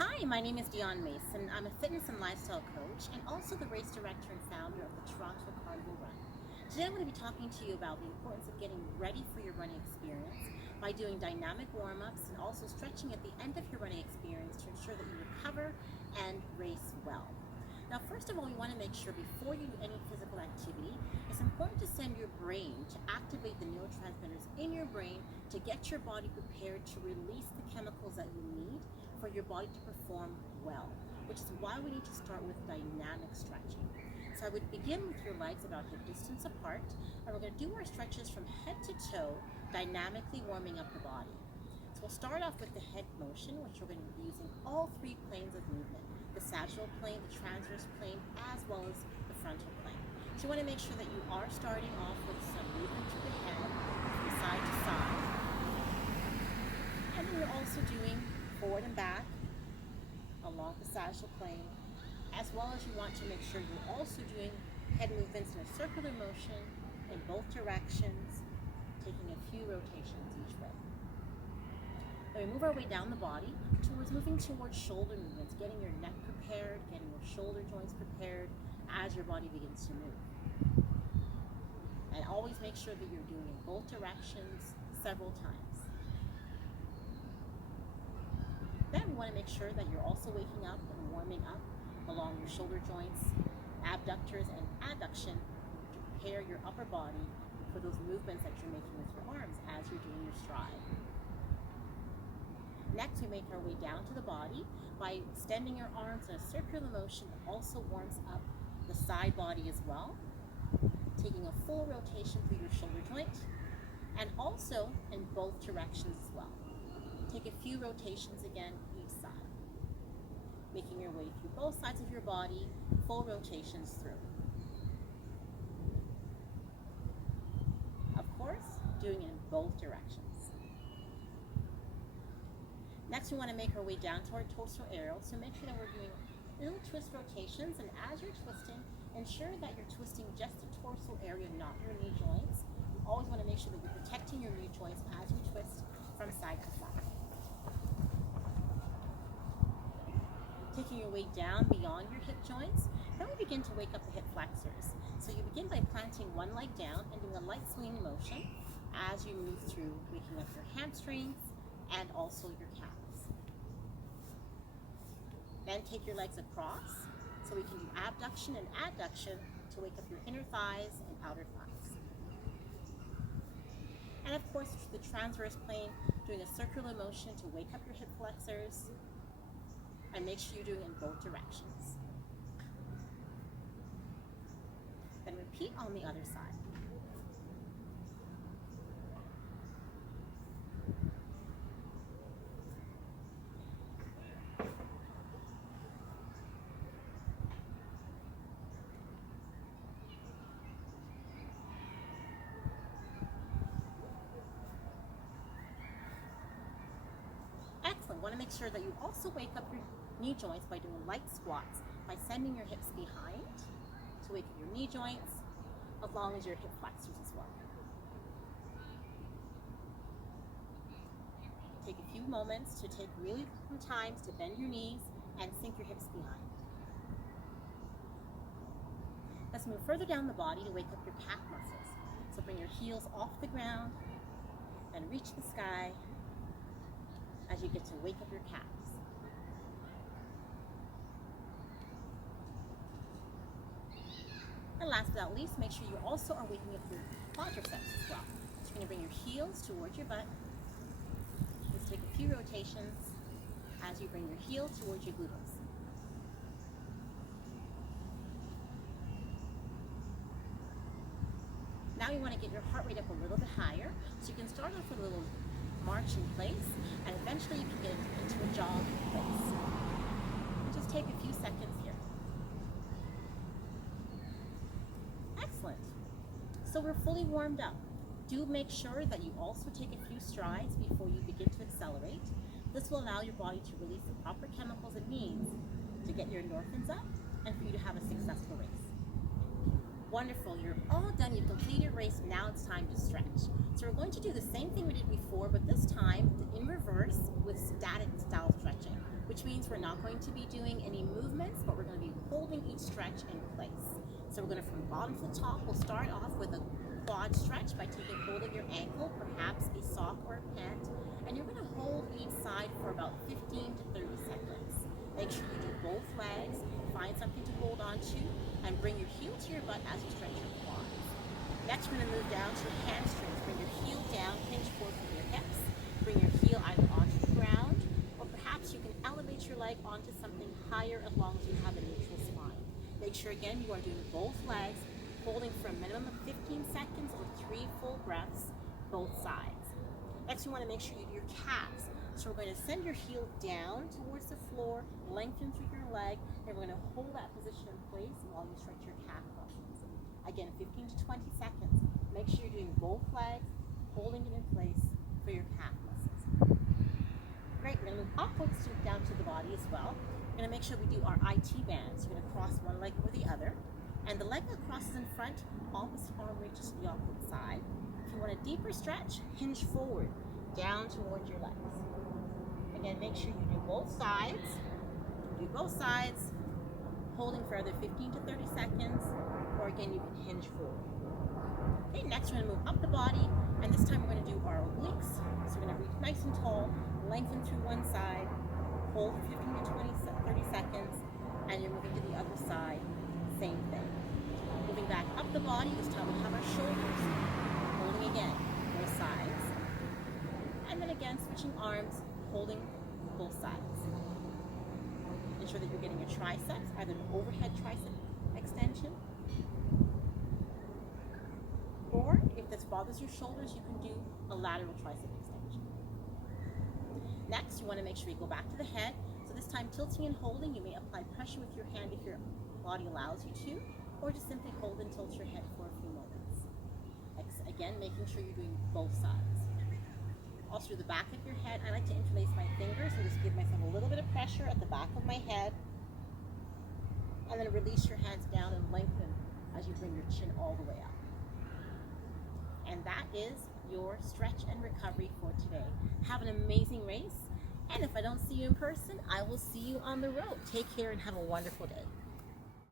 Hi, my name is Dione Mason. I'm a fitness and lifestyle coach and also the race director and founder of the Toronto Carnival Run. Today I'm going to be talking to you about the importance of getting ready for your running experience by doing dynamic warm-ups and also stretching at the end of your running experience to ensure that you recover and race well. Now, first of all, you want to make sure before you do any physical activity, it's important to send your brain to activate the neurotransmitters in your brain to get your body prepared to release the chemicals that you need for your body to perform well, which is why we need to start with dynamic stretching. So I would begin with your legs about hip distance apart, and we're going to do our stretches from head to toe, dynamically warming up the body. So we'll start off with the head motion, which we're going to be using all three planes of movement: the sagittal plane, the transverse plane, as well as the frontal plane. So you want to make sure that you are starting off with some movement to the head from side to side. And then you're also doing forward and back along the sagittal plane, as well as you want to make sure you're also doing head movements in a circular motion in both directions, taking a few rotations each way. Then we move our way down the body moving towards shoulder movements, getting your neck prepared, getting your shoulder joints prepared as your body begins to move. And always make sure that you're doing in both directions several times. Then we want to make sure that you're also waking up and warming up along your shoulder joints, abductors, and adduction to prepare your upper body for those movements that you're making with your arms as you're doing your stride. Next, we make our way down to the body by extending your arms in a circular motion that also warms up the side body as well, taking a full rotation through your shoulder joint, and also in both directions as well. Take a few rotations again each side, making your way through both sides of your body, full rotations through. Of course, doing it in both directions. Next, we want to make our way down to our torso area, so make sure that we're doing little twist rotations, and as you're twisting, ensure that you're twisting just the torso area, not your knee joints. You always want to make sure that you're protecting your knee joints as you twist from side to side. Taking your way down beyond your hip joints, then we begin to wake up the hip flexors. So you begin by planting one leg down and doing a light swinging motion as you move through, waking up your hamstrings and also your calves. Then take your legs across, so we can do abduction and adduction to wake up your inner thighs and outer thighs. And of course, the transverse plane, doing a circular motion to wake up your hip flexors, and make sure you're doing it in both directions. Then repeat on the other side. Excellent. Want to make sure that you also wake up your knee joints by doing light squats, by sending your hips behind to wake up your knee joints, along as your hip flexors as well. Take a few moments to take really some times to bend your knees and sink your hips behind. Let's move further down the body to wake up your calf muscles. So bring your heels off the ground and reach the sky as you get to wake up your calves. And last but not least, make sure you also are waking up your quadriceps as well. So you're going to bring your heels towards your butt. Let's take a few rotations as you bring your heel towards your glutes. Now you want to get your heart rate up a little bit higher, so you can start off with a little march in place, and eventually you can get into a jog in place. And just take a few seconds here. Excellent. So we're fully warmed up. Do make sure that you also take a few strides before you begin to accelerate. This will allow your body to release the proper chemicals it needs to get your endorphins up and for you to have a successful race. Wonderful, you're all done, you've completed your race, now it's time to stretch. So we're going to do the same thing we did before, but this time in reverse with static style stretching, which means we're we're not going to be doing any movements, but we're going to be holding each stretch in place. So we're going to, from bottom to the top, we'll start off with a quad stretch by taking hold of your ankle, perhaps a sock or a pant, and you're going to hold each side for about 15 to 30 seconds. Make sure you do both legs, find something to hold on to, and bring your heel to your butt as you stretch your quads. Next, we're going to move down to your hamstrings. Bring your heel down, pinch forward from your hips. Bring your heel either onto the ground, or perhaps you can elevate your leg onto something higher as long as you have a neutral spine. Make sure, again, you are doing both legs, holding for a minimum of 15 seconds or 3 full breaths, both sides. Next, you want to make sure you do your calves. So we're going to send your heel down towards the floor, lengthen through your leg, and we're going to hold that position in place while you stretch your calf muscles. Again, 15 to 20 seconds. Make sure you're doing both legs, holding it in place for your calf muscles. Great, we're going to move upwards down to the body as well. We're going to make sure we do our IT bands. We're going to cross one leg over the other. And the leg that crosses in front, opposite arm reaches to the opposite side. If you want a deeper stretch, hinge forward, down towards your legs. Again, make sure you do both sides. Do both sides, holding for either 15 to 30 seconds, or again, you can hinge forward. Okay, next we're going to move up the body, and this time we're going to do our obliques. So we're going to reach nice and tall, lengthen through one side, hold for 15 to 30 seconds, and you're moving to the other side. Same thing. Moving back up the body, this time we have our shoulders. Holding again, both sides. And then again, switching arms, holding both sides. Ensure that you're getting your triceps, either an overhead tricep extension, or if this bothers your shoulders, you can do a lateral tricep extension. Next, you want to make sure you go back to the head. So this time, tilting and holding, you may apply pressure with your hand if your body allows you to, or just simply hold and tilt your head for a few moments. Again, making sure you're doing both sides. Also, through the back of your head, I like to interlace my fingers and just give myself a little bit of pressure at the back of my head, and then release your hands down and lengthen as you bring your chin all the way up. And that is your stretch and recovery for today. Have an amazing race, and if I don't see you in person, I will see you on the road. Take care and have a wonderful day.